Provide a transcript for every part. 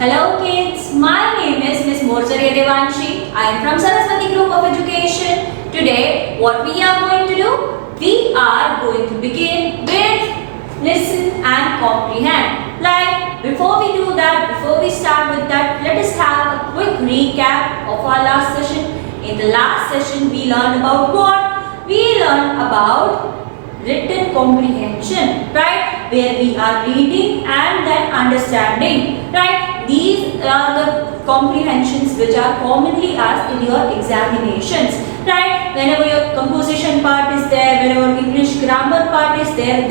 Hello kids, my name is Miss Morsarya Devanshi. I am from Saraswati Group of Education. Today, what we are going to do? We are going to begin with listen and comprehend. Like, before we do that, before we start with that, let us have a quick recap of our last session. In the last session, we learned about what? We learned about written comprehension, right? Where we are reading and then understanding, right? These are the comprehensions which are commonly asked in your examinations, right? Whenever your composition part is there, whenever English grammar part is there,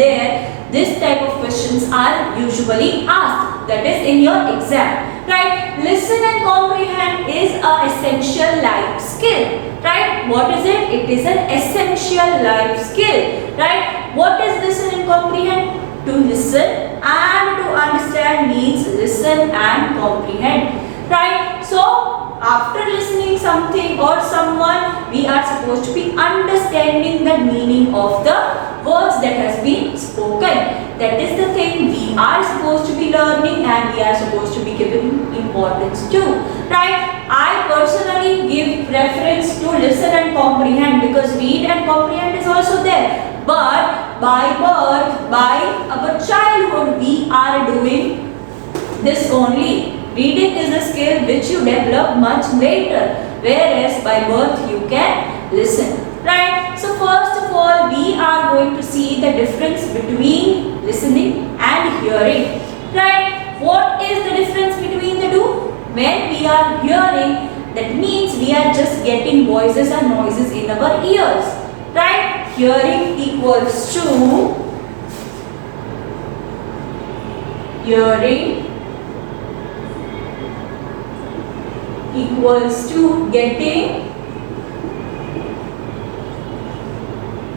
this type of questions are usually asked. That is in your exam, right? Listen and comprehend is an essential life skill. Right? What is it? It is an essential life skill. Right? What is listen and comprehend? To listen and to understand means listen and comprehend. Right? So, after listening something or someone, we are supposed to be understanding the meaning of the words that has been spoken. That is the thing we are supposed to be learning and we are supposed to be giving importance to. Right? I personally give preference to listen and comprehend because read and comprehend is also there. But by birth, by our childhood, we are doing this only. Reading is a skill which you develop much later, whereas by birth you can listen. Right? So first of all, we are going to see the difference between listening and hearing. Right? What is the difference between the two? When we are hearing, that means we are just getting voices and noises in our ears. Right? Hearing equals to getting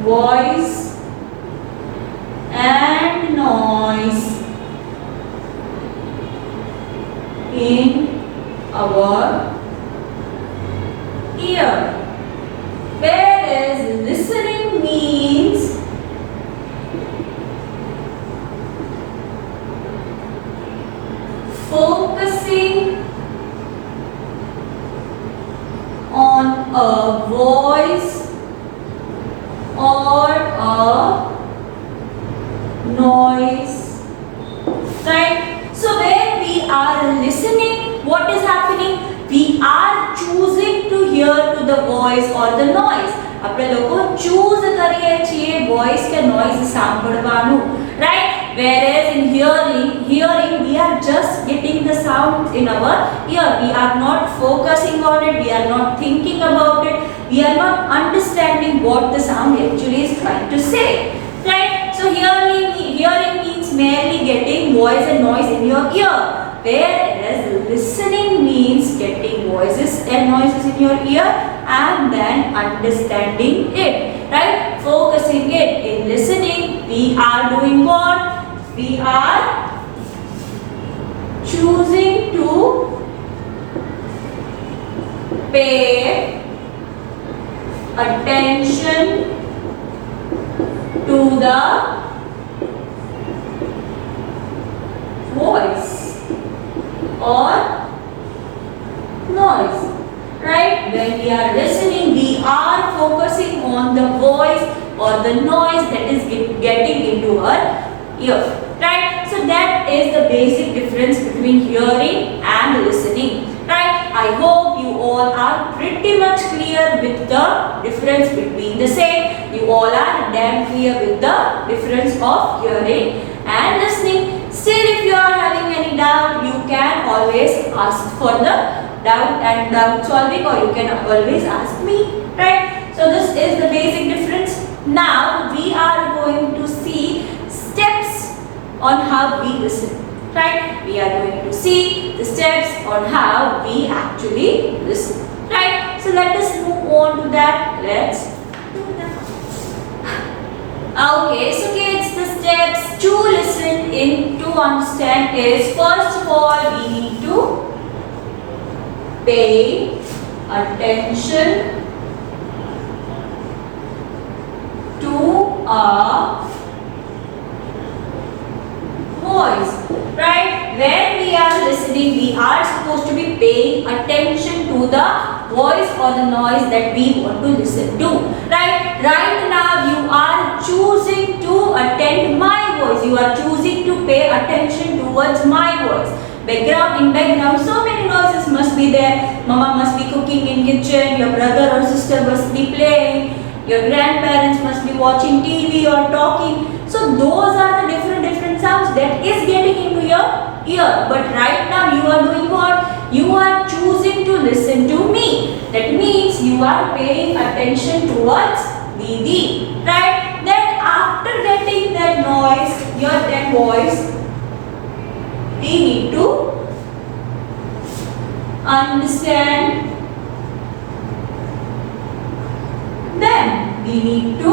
voice and noise in our ear. Whereas listening means focusing on a voice or a noise. Right? So when we are listening, what is happening? We are choosing to hear to the voice or the noise. આપણે લોકો choose કરીએ છીએ voice કે noise સાંભળવાનું, right? Whereas in hearing we are just getting the sound in our ear. We are not focusing on it, we are not thinking about it, we are not understanding what the sound actually is trying to say, right? So hearing means merely getting voice and noise in your ear, whereas listening means getting voices and noises in your ear and then understanding it, right? Focusing it. In listening, we are doing what? We are choosing to pay attention to the voice or noise. Right? When we are listening, we are focusing on the voice or the noise that is getting into our ear. Right? So that is the basic difference between hearing and listening. Right? I hope you all are pretty much clear with the difference between the same. You all are damn clear with the difference of hearing and listening. Still, if you are having any doubt, you can always ask for the doubt solving, or you can always ask me, right? So this is the basic difference. Now we are going to see steps on how we listen, right? We are going to see the steps on how we actually listen, right? So let us move on to that. Let's do that. Okay, so kids, the steps to listen in to understand is, first of all, we need to pay attention to a voice, right? When we are listening, we are the voice or the noise that we want to listen to. Right now you are choosing to attend my voice. You are choosing to pay attention towards my voice. In background, so many noises must be there. Mama must be cooking in kitchen. Your brother or sister must be playing. Your grandparents must be watching TV or talking. So those are the different sounds that is getting into your ear. But right now you are doing what? You are choosing to listen to me. That means you are paying attention towards Didi. Right? Then after getting that noise, that voice, we need to understand. Then we need to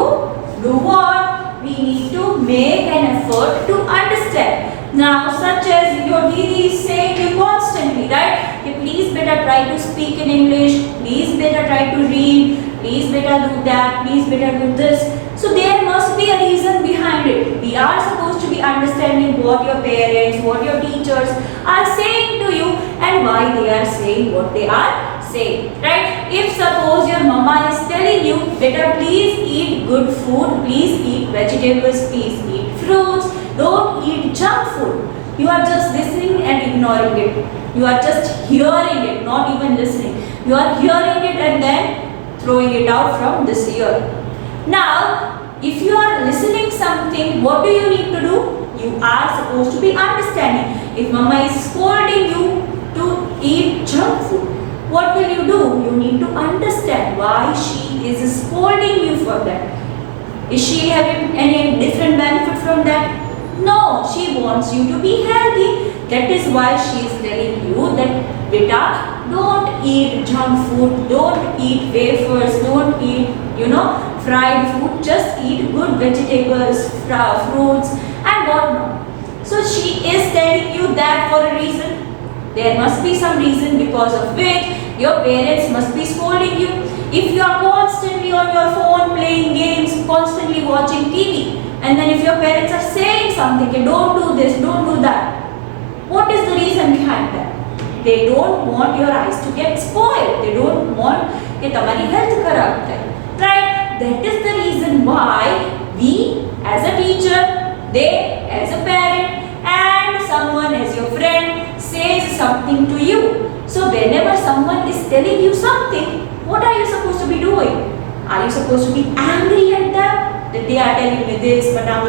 do what? We need to make an effort to understand. Now, such as your Didi is saying you constantly, right? Okay, please better try to speak in English. Please better try to read. Please better do that. Please better do this. So there must be a reason behind it. We are supposed to be understanding what your parents, what your teachers are saying to you and why they are saying what they are saying, right? If suppose your mama is telling you, better please eat good food, please eat vegetables, please eat fruits, don't eat junk food. You are just listening and ignoring it. You are just hearing it, not even listening. You are hearing it and then throwing it out from this ear. Now, if you are listening something, what do you need to do? You are supposed to be understanding. If mama is scolding you to eat junk food, what will you do? You need to understand why she is scolding you for that. Is she having any different benefit from that? No, she wants you to be healthy. That is why she is telling you that, beta, don't eat junk food, don't eat wafers, don't eat, fried food, just eat good vegetables, fruits and whatnot. So she is telling you that for a reason. There must be some reason because of which your parents must be scolding you. If you are constantly on your phone playing games, constantly watching TV, and then if your parents are saying something, okay, don't do this, don't do that, what is the reason behind that? They don't want your eyes to get spoiled. They don't want that तुम्हारी health खराब हो, right? That is the reason why we as a teacher, they as a parent, and someone as your friend says something to you. So whenever someone is telling you something, what are you supposed to be doing? Are you supposed to be angry at them that they are telling me this, but now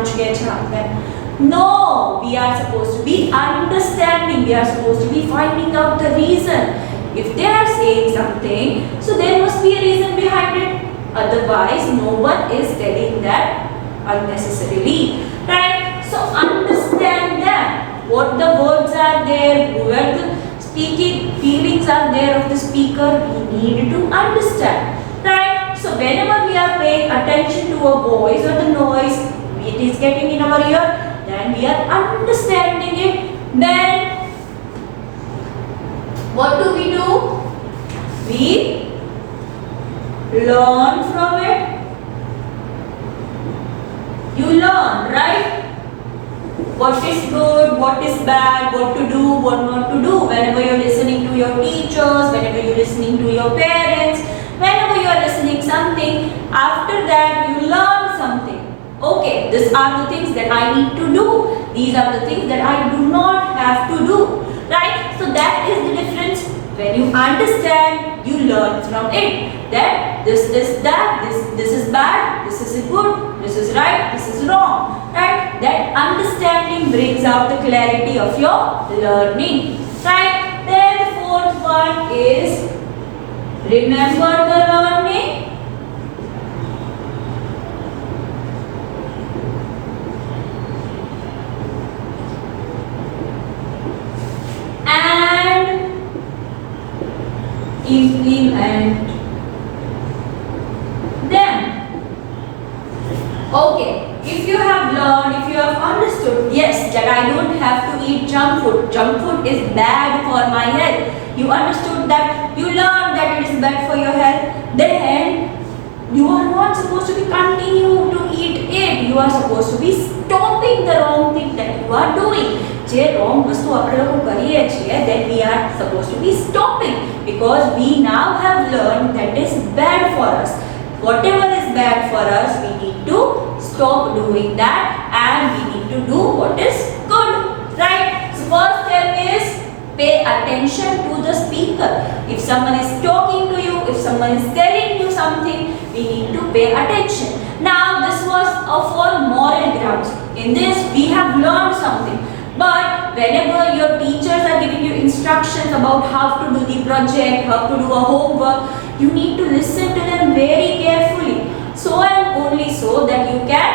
no, we are supposed to be understanding. We are supposed to be finding out the reason. If they are saying something, so there must be a reason behind it. Otherwise, no one is telling that unnecessarily, right? So understand them. What the words are there, where the speaking feelings are there of the speaker, we need to understand, right? So whenever we are paying attention to a voice or the noise, it is getting in our ear, then we are understanding it. Then what do? We learn from it. You learn, right? What is good, what is bad, what to do, what not to do. Whenever you are listening to your teachers, whenever you are listening to your parents, whenever you are listening something, after that you learn something. Okay, these are the things that I need to do. These are the things that I do not have to do. Right? So that is the difference. When you understand, you learn from it. That this is that, this is bad, this is good, this is right, this is wrong. Right? That understanding brings out the clarity of your learning. Right? Then the fourth one is remember the learning. Implement them. Okay, if you have learned, if you have understood, yes, that I don't have to eat junk food. Junk food is bad for my health. You understood that, you learned that it is bad for your health. Then you are not supposed to be continue to eat it. you are supposed to be stopping the wrong thing that you are doing. જે wrong વસ્તુ આપણે લોકો કરીએ છીએ, that we are supposed to be stopping, because we now have learned that is bad for us. Whatever is bad for us, we need to stop doing that and we need to do what is good, right? So first step is pay attention to the speaker. If someone is talking to you, if someone is telling you something, we need to pay attention. Now this was for moral grounds. In this we have learned something. But whenever your teachers are giving you instructions about how to do the project, how to do a homework, you need to listen to them very carefully. So and only so that you can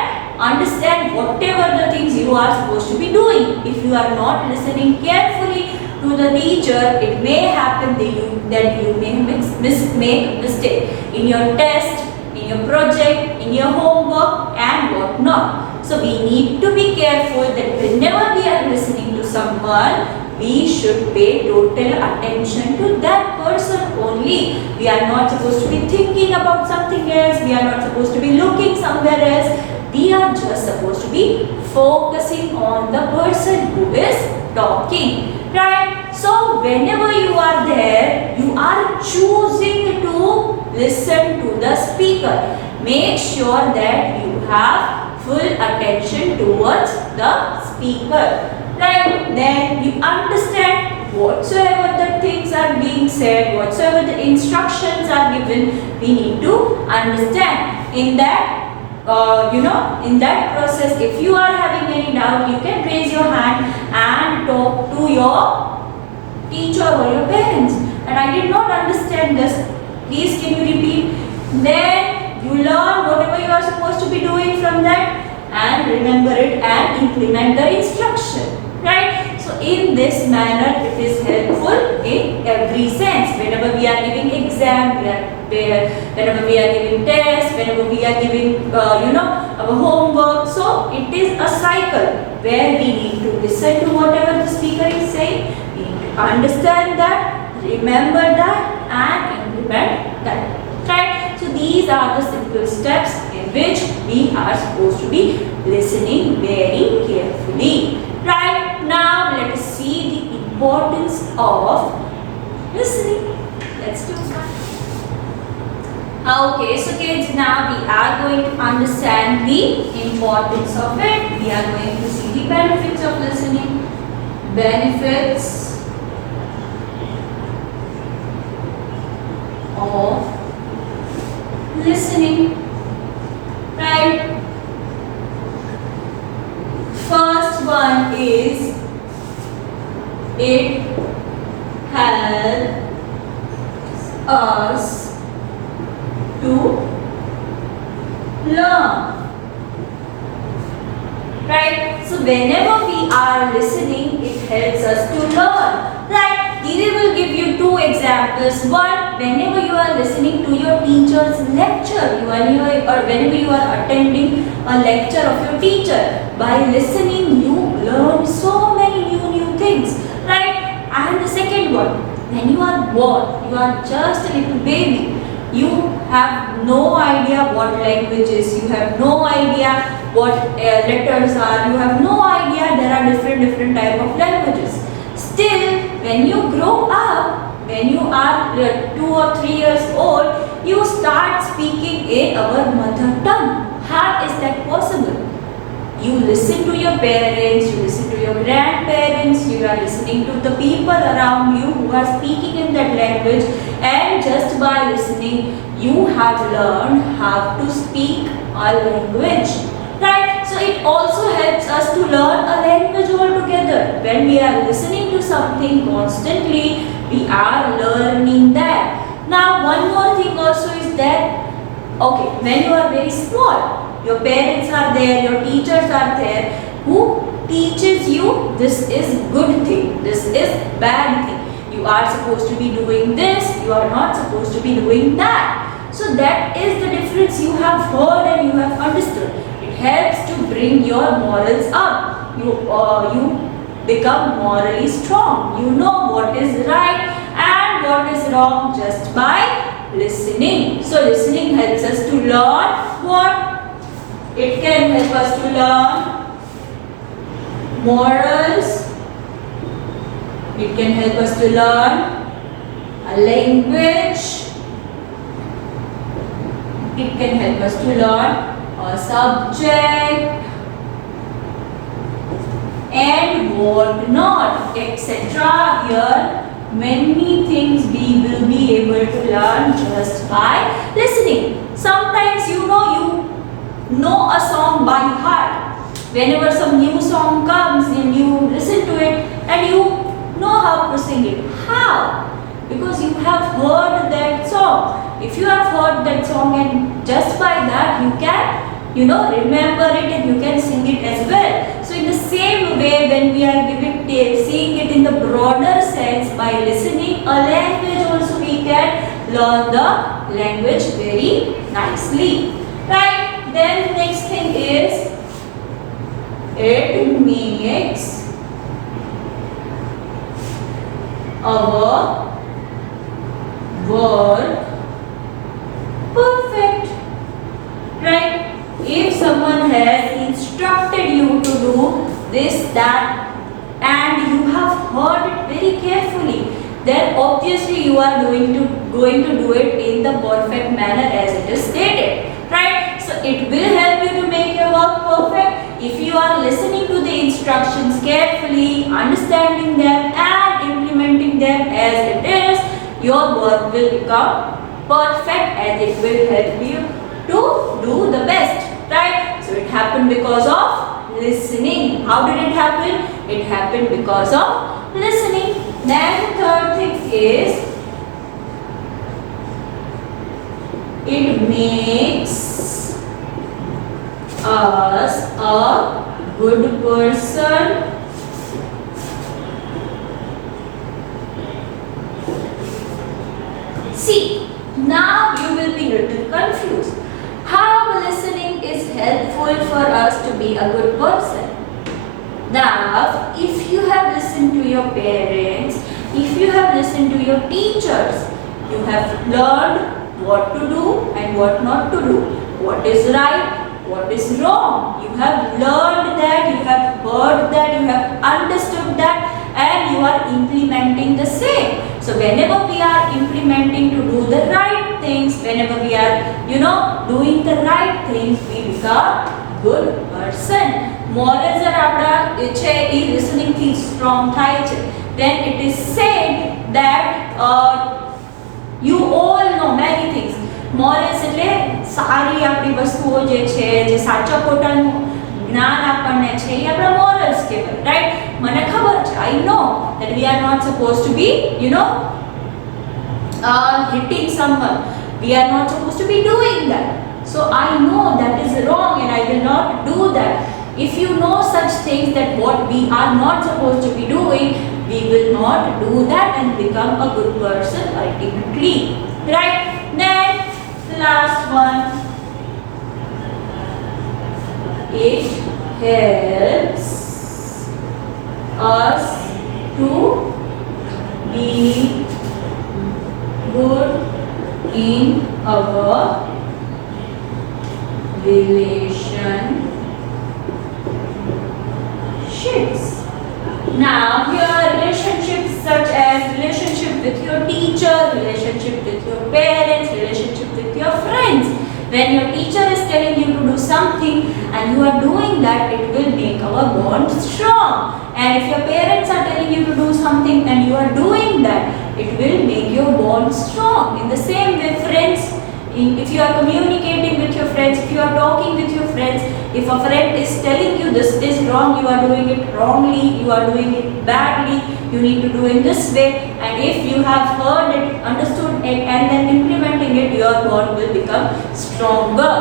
understand whatever the things you are supposed to be doing. If you are not listening carefully to the teacher, it may happen that you may make mistake in your test, in your project, in your homework and whatnot. So we need to be careful that whenever we are listening to someone, we should pay total attention to that person only. We are not supposed to be thinking about something else. We are not supposed to be looking somewhere else. We are just supposed to be focusing on the person who is talking, right? So whenever you are there, you are choosing to listen to the speaker. Make sure that you have full attention towards the speaker, right? Then you understand whatsoever the things are being said, whatsoever the instructions are given, we need to understand. In that in that process, if you are having any doubt, you can raise your hand and talk to your teacher or your parents. And I did not understand this, please can you repeat? Then you learn whatever you are supposed to be doing from that and remember it and implement the instruction, right? So in this manner it is helpful in every sense. Whenever we are giving exam, whenever we are giving test, whenever we are giving our homework, so it is a cycle where we need to listen to whatever the speaker is saying, we need to understand that, remember that and implement that, right? So these are the simple steps in which we are supposed to be listening very carefully. Right, now let us see the importance of listening. Let's do that. Okay, so kids, now we are going to understand the importance of it. We are going to see the benefits of listening. Benefits of listening, right? First one is it helps us to learn, right? So whenever we are listening, it helps us to learn, right? Didi will give you two examples. One, whenever you are listening to your teacher's lecture, or whenever you are attending a lecture of your teacher, by listening you learn so many new things, right? And the second one, when you are born, you are just a little baby, you have no idea what language is, you have no idea what letters are, you have no idea there are different type of languages. Still, when you grow up, when you are 2 or 3 years old, you start speaking our mother tongue. How is that possible? You listen to your parents, you listen to your grandparents, you are listening to the people around you who are speaking in that language, and just by listening, you have learned how to speak a language, right? So it also helps us to learn a language altogether. When we are listening to something constantly, we are learning that. Now one more thing also is that, okay, when you are very small, your parents are there, your teachers are there, who teaches you this is good thing, this is bad thing. You are supposed to be doing this, you are not supposed to be doing that. So that is the difference you have heard and you have understood. It helps to bring your morals up. You become morally strong. You know what is right and what is wrong just by listening. So listening helps us to learn what? It can help us to learn morals. It can help us to learn a language. It can help us to learn a subject and what not, etc. Here many things we will be able to learn just by listening. Sometimes you know a song by heart. Whenever some new song comes and you listen to it and you know how to sing it. How? Because you have heard that song. If you have heard that song and just by that you can remember it and you can sing it as well. So in the same way, when we are seeing it in the broader sense, by listening a language also we can learn the language very nicely. Right? Then next thing is, it makes our work perfect. Right? If someone has instructed you to do this, that, and you have heard it very carefully, then obviously you are going to do it in the perfect manner as it is stated. Right? So it will help you to make your work perfect if you are listening to the instructions carefully, understanding them and implementing them as it is. Your work will become perfect and it will help you to do the best. Right? So it happened because of listening. How did it happen? It happened because of listening. Then third thing is, it makes us a good person. See, now you will be a little confused. How listening is helpful for us to be a good person? Now, if you have listened to your parents, if you have listened to your teachers, you have learned what to do and what not to do, what is right, what is wrong. You have learned that, you have heard that, you have understood that, and you are implementing the same. So whenever we are implementing to do the right things, whenever we are doing the right things, we become good person. Morals are આપડા છે એ listening થી strong થાય છે. Then it is said that you all know many things. Morals એટલે સારી આપણી વસ્તુઓ જે છે, જે સાચા ખોટાનું જ્ઞાન આપણને છે, એ આપણા morals કહેવાય. Right? મને ખબર છે, I know that we are not supposed to be hitting someone. We are not supposed to be doing that. So I know that is wrong and I will not do that. If you know such things that what we are not supposed to be doing, we will not do that and become a good person ultimately. Right? Then the last one, it helps us to be good in our relationships. Now here relationships such as relationship with your teacher, relationship with your parents, relationship with your friends. When your teacher is telling you to do something and you are doing that, it will make our bond strong. And if your parents are telling you to do something and you are doing that, it will make your bond strong. In the same way, friends, if you are communicating with your friends, if you are talking with your friends, if a friend is telling you this is wrong, you are doing it wrongly, you are doing it badly, you need to do it this way, and if you have heard it, understood it, and then implementing it, your bond will become stronger.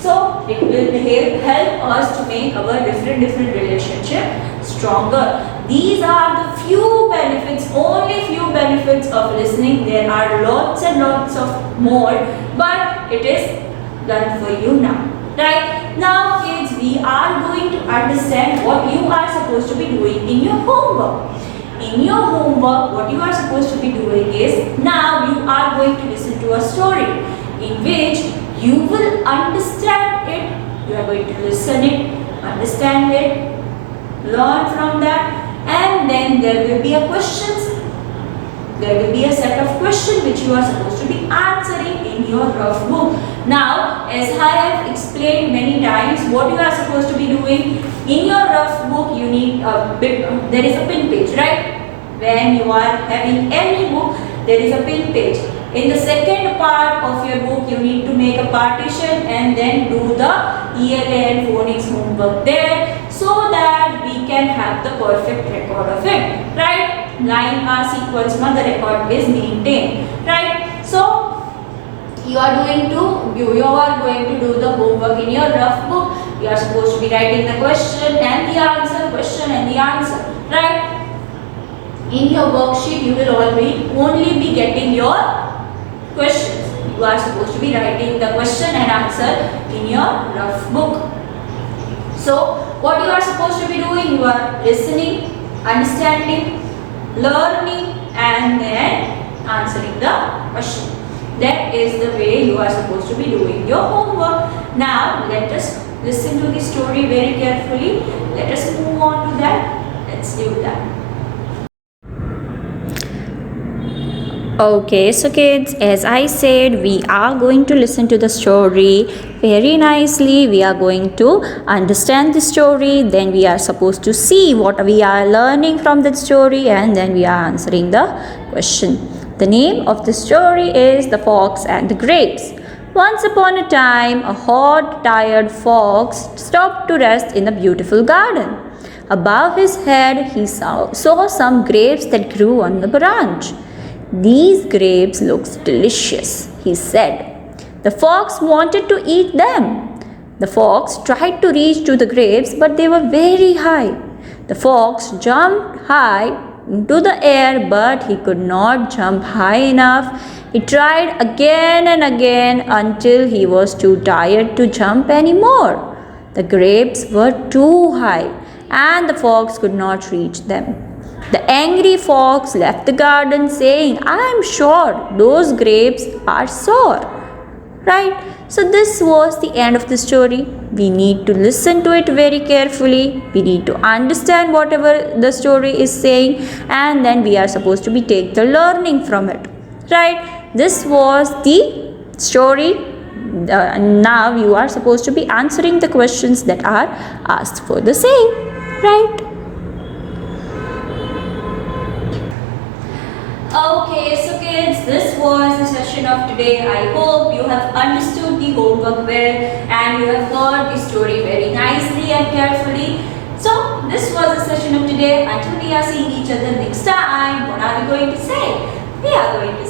So it will help us to make our different relationship stronger. These are the few benefits, only few benefits of listening. There are lots and lots of more, but it is done for you now. Right? Now kids, we are going to understand what you are supposed to be doing in your homework. In your homework, what you are supposed to be doing is, now you are going to listen to a story in which you will understand it You are going to listen it, understand it, learn from that, and then there will be a questions. There will be a set of questions which you are supposed to be answering in your rough book. Now, as I have explained many times, what you are supposed to be doing in your rough book, you need a bit. There is a pin page, right? When you are having any book, there is a pin page. In the second part of your book, you need to make a partition and then do the ELA and phonics homework there, so that we can have the perfect record of it, right? Line or sequence, the record is maintained, right? So you are going to do the homework in your rough book. You are supposed to be writing the question and the answer, right? In your worksheet, you will only be getting your questions. You are supposed to be writing the question and answer in your rough book. So what you are supposed to be doing? You are listening, understanding, learning, and then answering the question. That is the way you are supposed to be doing your homework. Now let us listen to the story very carefully. Let us move on to that. Let's do that. Okay, so kids, as I said, we are going to listen to the story very nicely. We are going to understand the story. Then we are supposed to see what we are learning from the story, and then we are answering the question. The name of the story is The Fox and the Grapes. Once upon a time, a hot, tired fox stopped to rest in a beautiful garden. Above his head, he saw some grapes that grew on the branch. "These grapes look delicious," he said. The fox wanted to eat them. The fox tried to reach to the grapes, but they were very high. The fox jumped high into the air, but he could not jump high enough. He tried again and again until he was too tired to jump anymore. The grapes were too high, and the fox could not reach them. The angry fox left the garden saying, "I am sure those grapes are sour." Right? So this was the end of the story. We need to listen to it very carefully. We need to understand whatever the story is saying, and then we are supposed to be take the learning from it. Right? This was the story. Now you are supposed to be answering the questions that are asked for the same. Right? Okay, so kids, this was the session of today. I hope you have understood the homework well and you have got the story very nicely and carefully. So this was the session of today. Until we are seeing each other next time, what are we going to say? We are going to